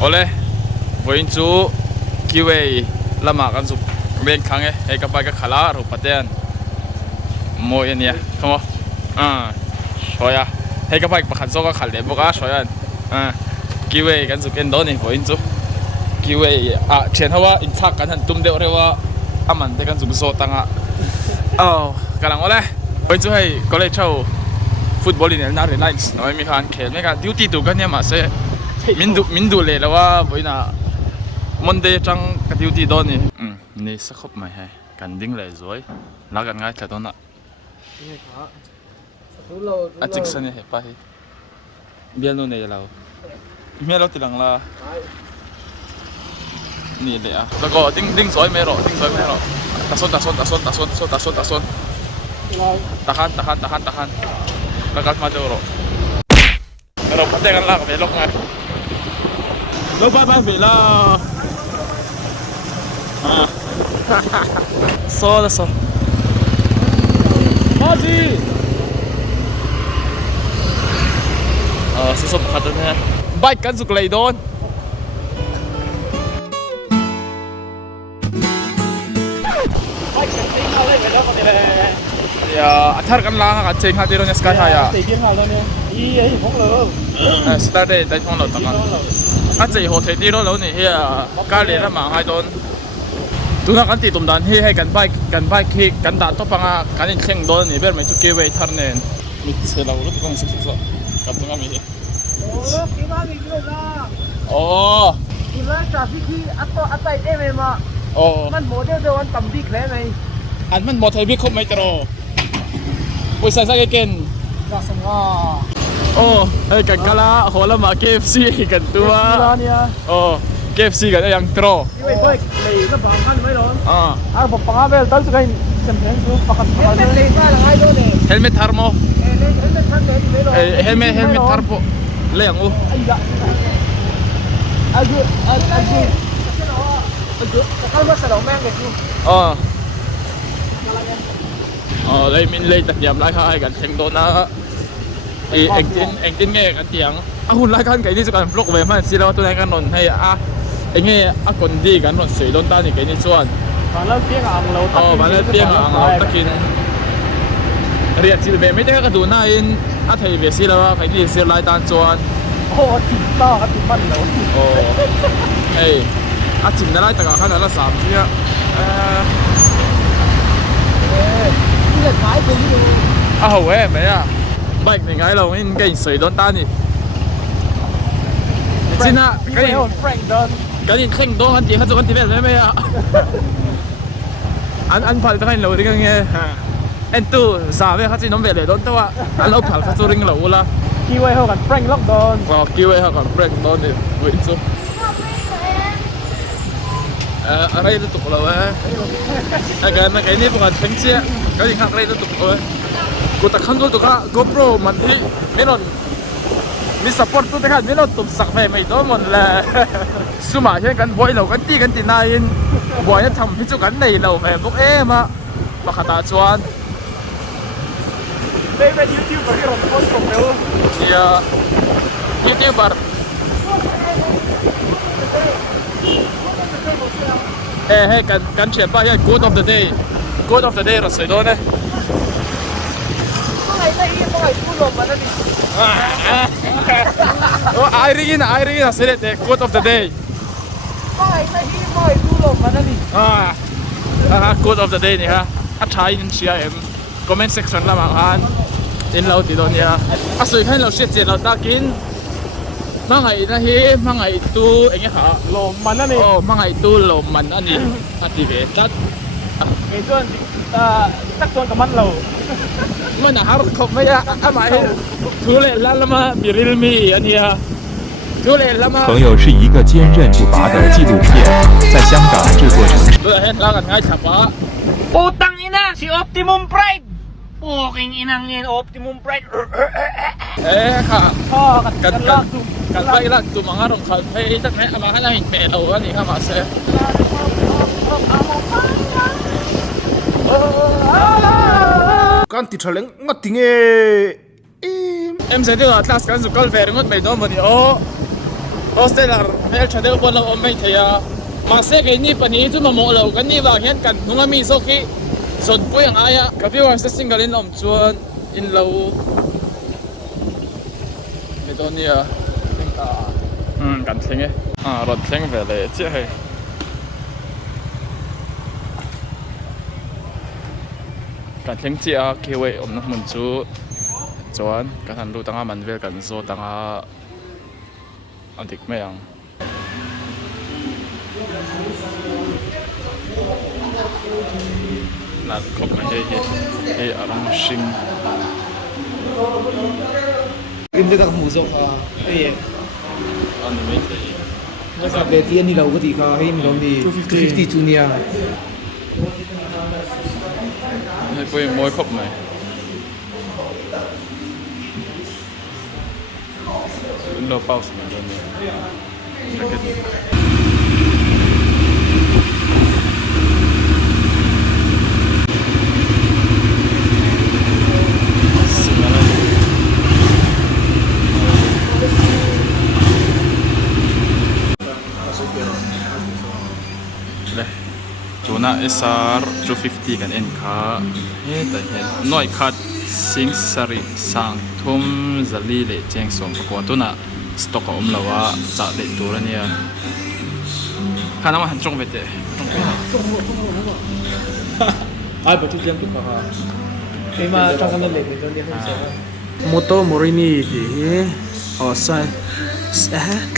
ole voin chu kiwei lama kan su ben khange he ka ba ka khala ro paten mo ania khomo soya he ka ba pakhan so ka khal le boka soya kiwei kan su ken do ni voin chu kiwei chen hawa in thak kan han tum de rewa aman de kan su so tanga kalang ole voin chu hei ko le chau football in na lines noi mi khan khel me ka duty tu kan ya ma se min du le lawa boina monday chang ka duty do ni ni sa khop mai hai kan ding le zoi la kan ngai thadon na a chik san he pa hi bian no ne lao me lo tilang la ni le a la ko ding zoi me ro ta son tahan kagat ma do ro pero pate kan la ka belok nga lo ba vela so Mazi so pakatan na bike kan suklay doon athar kan lang ka cheng ha diro nya sky haya Saturday dai thong lo ta kan a chei ho the diro lo ni hia ka le la ma hai don tu na kan ti tum dan hi kan bike hi kan da to panga kan in kheng don ni ber mai chu ke wei thar nen mi se la lo kan sik so ka tu nga mi ki ma mi lo la ki ma traffic hi atai ma man model de wan tam dik le mai an man mo thai bi khop mai tro poi sa ke ken ra sanga hey kan kala hola ma KFC kan tua KFC kan yang tro wei boy lei na ba kan mai lo ba pa bel tal su kai sem hen su pakat helmet lei pa lang ai do ne helmet thermo helmet than le mai lo helmet thermo le yang ai ga aju kan ba sa lo mang ke chu lấy min lấy tập nhầm lại khaiกันthành đồn na anh tin ngheกันtiếngหุ่นlạiกันcáiนี้จะกัน vlog vềมันสิแล้วตัวไหนกันนนให้anh ngheคนดีกันนนสวยล้นตานี่cáiนี้ส่วนมาแล้วเปี้ยงอ่างเรามาแล้วเปี้ยงอ่างเราตะกินเรียกสิเบไม่ได้ก็ดูหน้าอินไทยเบสิแล้วcáiนี้สิไล่ตานส่วนจิ๋มต่อครับจิ๋มมันแล้วเฮ้ยจิ๋มได้ไล่ตะกันขนาดละ3เนี่ยที่ท้ายตรงนี้เว้ยไม่bike này ngay lâu nên cái sợi đón tan đi xin ạ cái gì khen đó anh chị hát cho anh chị biết đấy mấy anh phải thay lâu thì cái nghe anh tu sao vậy hát gì nó về để đón tao anh lâu phải cho ring lâu la kêu ai họ còn prank lock down kêu ai họ còn prank down đi vậy chứ đây là tục lâu cái này bukan fungsi cái gì khác đây là tục lâuกูตะขันตัวก็ GoPro มันที่ไม่นอนมีสปอร์ตตัวตะขันไม่นอนตุ่มสักไปไม่ต้องมันแหละสมัยเช่นกันบ่อยเรากันตีกันตีนายบ่อยจะทำพิจกันในเราแบบพวกมามาขัดตาชวนได้เป็นยูทูบที่เราโพสต์ลงแล้วยูทูบเบอร์เฮ้กันเชียร์ป้าย Good of the day Good of the day เราใส่ด้วยนะIrina said it the quote of the day quote of the day นี่ฮะใช้ใน CRM comment section ละมั้งฮะอินเราติดตรงนี้สวยให้เราเช็ดเจ็ดเราตากินมังไงนะเฮ้มังไงตู้เองค่ะลมมันนั่นเองมังไงตู้ลมมันอันนี้อันที่เวทัดไอ้ส่วนตักส่วนกับมันเรามันหาคบไม่ได้อะไรทุเรศแล้วมามีริลมีอันนี้ฮะทุเรศแล้วมา朋友是一个坚韧不拔的纪录片，在香港制作成。เห็นแล้วกันง่ายฉับวะ Putang ina si Optimum Pride Puking inang yan Optimum Pride ค่ะกันไปลักตัวมังงเขาไปตั้งแต่มาให้เราเห็นเปล่าอันนี้ค่ะมาเซ่กันติดเฉลงงัดทิ้งem sẽ đưa class kan su kal ver ngot mai do mani hostelar mel chadel kon lo om mai thaya ma se ke ni pani chu ma mo lo kan ni wa hian kan hunga mi so ki zon pui ang aya ka viewers se single in om chuan in lo me donia kan thlenge rod thleng ve le che he kan thleng chi a kewe om na mun chu chuan kan han lu tanga man vel kan zo tanga antik me ang nát khóc mà hay arang sing in đây các mù dọc ấy anh mấy thế nó sẽ về tiền đi lâu cái gì cả hay mình làm gì 250 junior hay quay môi khóc này no pause mà luôn Jona SR 250 kan en kha he ta hen noi khat sing sari sang thum zali le cheng som ko tuna stock om lawa cha le turania khana ma han chong vete ai ba tu jam tu kha cái mà trong cái này tôi đi không sợ moto morini thì sai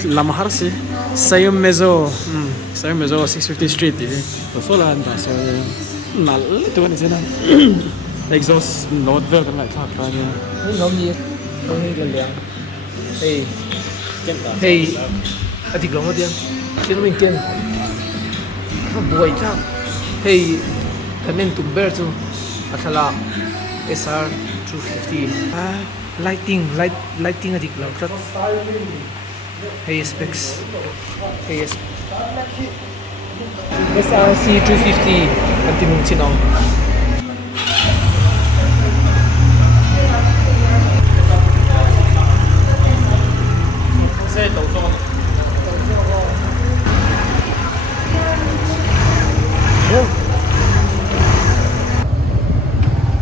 làm har si sayum mezo 650 street thì số là anh ta sao nãy tôi nói thế nào exhaust nốt về cái này khác cái này không gì không gì gần liền hey anh thì gồng đi trên mình trên không bùi chắc hey cái nên tụm bê tu athala SR 250 lighting anh thì gồng chắc hey specs hey SRC 250 anti mong sinong xe đầu son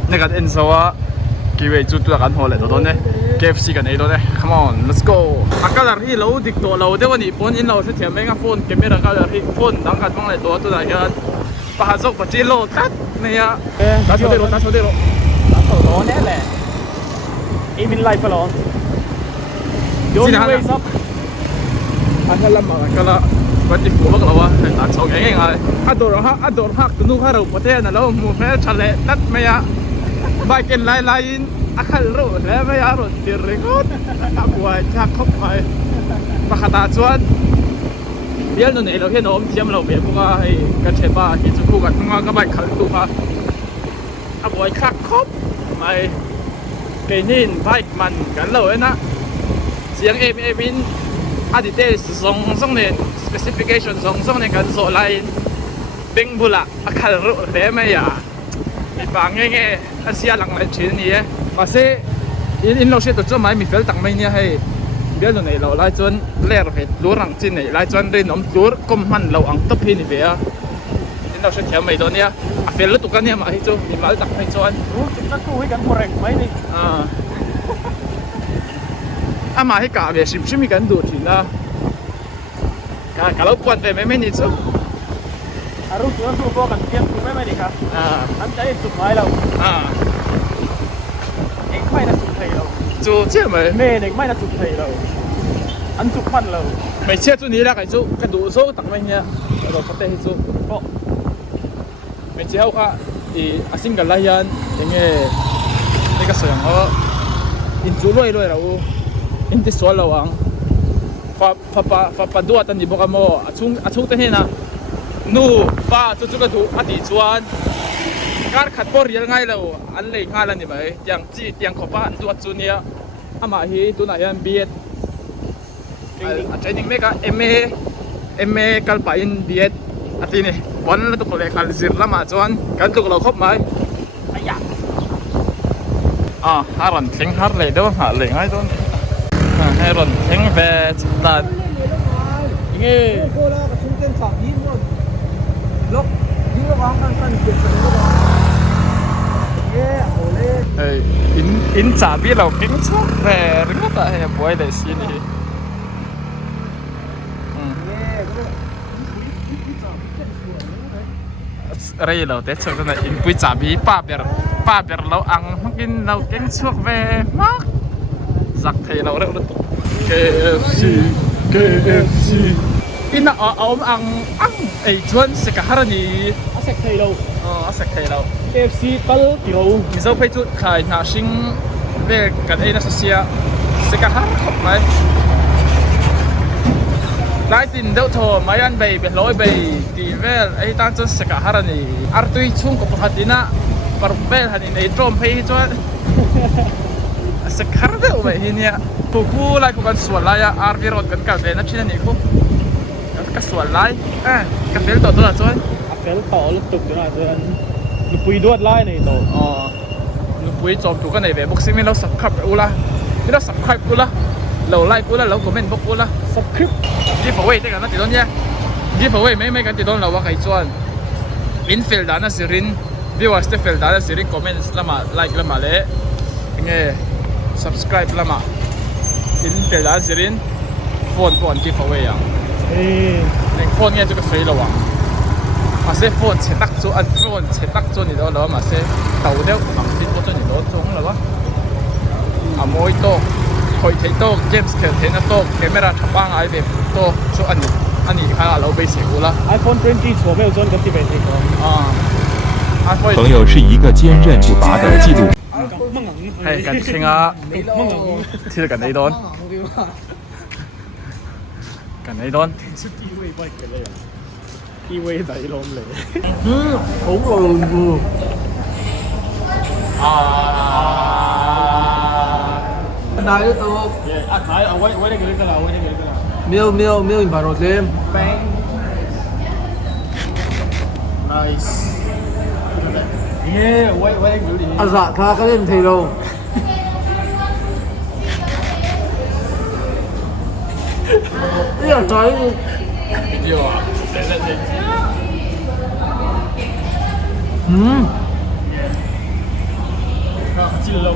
này cái in số á kiwi chút tu kan hole do ne KFC kan ei do ne come on let's go akalar hi lo dik to lo de wani pon in lo se thiam menga phone camera kalar hi phone dang kan bang le to tu da hian pa hazok pa chi lo tat ne ya ta so de lo đó nè lẹ em in life alone yo always up anh làm mà cái là vẫn đi phụ bác lâu à phải đặt sổ cái ngay ador hak tu nu haro pote na lo mu fe chale tat me ya bai ken lai lai akal ro le me ya ro tir rekot abuai chak khop mai pa khata chuan bial no nei lo he no om thiam lo be buka hei kan chepa hi chu ku kan nga ka bai khal tu ha abuai khak khop mai cái nên bike man kan lo na chiang em in details song ne specification song ne kan zo line beng bula akhal ro le me ya i pa nge asia lang lai chin ni e ma se in lo se to mai mi fel tang mai ni hai bial no nei lo lai chon ler vet lu rang chin nei lai chon rin om tur kom man lo ang top hi ni be a in lo se thiam mai do nia a fel tu kan ni ma hi chu ni mal tak mai chon chắc tôiกันcorrect mấy đi mà hay cả về sim sim cái đồ thì là cả lâu quần về mấy nít số lúc trước tôi có cần kiếm cũng mấy đi cả anh thấy chụp máy đâu anh may là chụp thầy đâu chú chết mày mẹ này may là chụp thầy đâu anh chụp phân đâu mày chết chú ní là cái chú cái đồ số tặng mày nha rồi có thể chú mày chỉ hậu cả thì xin cái lai yan nghe cái sợi họ in chú lôi đâu in ti swallow ang fa duat ani boka mo achung te hena nu pa chu ka du ati chuan kar khat por rial ngai lo an lei nga la ni mai tiang chi tiang khopa an duat chu nia ama hi tu na yan biet training meka MA kalpa in biet ati ni bon la tu ko le kal zir lama chuan kan tu lo khop mai aya haran thing har le do ha le ngai don hay rồi thằng về đặt nghe cô là cái trung tâm phạm vi luôn lúc những cái vòng cần chuyển từ lúc đó yeah ổ lên Ê, in trả biết là kính xuống về rất là hay bôi để xin đi. yeah Đây là tết sau này in bụi trả bí ba bèr lâu ăn in lâu kính xuống về mắc giặc thầy lâu đấy nó KFC in là ôm ăn ấy chuẩn sẽ cả hai này sẽ thấy đâu sẽ thầy lâu KFC cỡ kiểu mình dâu phải chút khai nhà sinh về cái ấy là sẽ cả hai học này lại tin đâu thôi mấy anh bày bên lối bày thì về ấy tăng chân sẽ cả hai này ar tuy chung của hạt đi na par về hạt này trộm phải cho sẽ cả đâu vậy nhỉ cô lại cô cần sửa lại ar vi road cần cả về nó chỉ là này cô cái sửa lại cái phèn tổ là thôi phèn tổ lúc tục đó là lúc bùi đuôi lại này tổ lúc bùi chọn tụ cái này về boxing mình lâu subscribe u la mình lâu subscribe u la lâu like u la lâu comment box u la subscribe giveaway thế cả nó chỉ đón nhé giveaway mấy cái chỉ đón làว่าใครชวนinfield đó là sirin viewers te field đó là sirin comment là mà like là mà lẽ nghe subscribe là mà infield đó là sirin phone còn giveaway à nên phone nghe cho cái sấy là à mà sẽ phone sẽ tắt cho anh phone sẽ tắt cho你đó mà sẽ đầu đeo bằng tin cho你đó trúng là quá à mỗi tô hồi thấy tô James kêu thấy nó tô camera thằng bang ai về tô số anh khá là lâu bây giờ了 iPhone 20 错没有做个地位这个iPhone 朋友是一个坚韧不拔的记录。係近傾啊，貼近你檔，近你檔，地位抵攞嚟好耐喎大咗到睇我呢個呢個啦，我呢個呢個啦沒有辦法添 nice yeah 我呢個呢個 dạ tha cái lên thì đâu bây giờ trời要啊，寫得先。知道啦。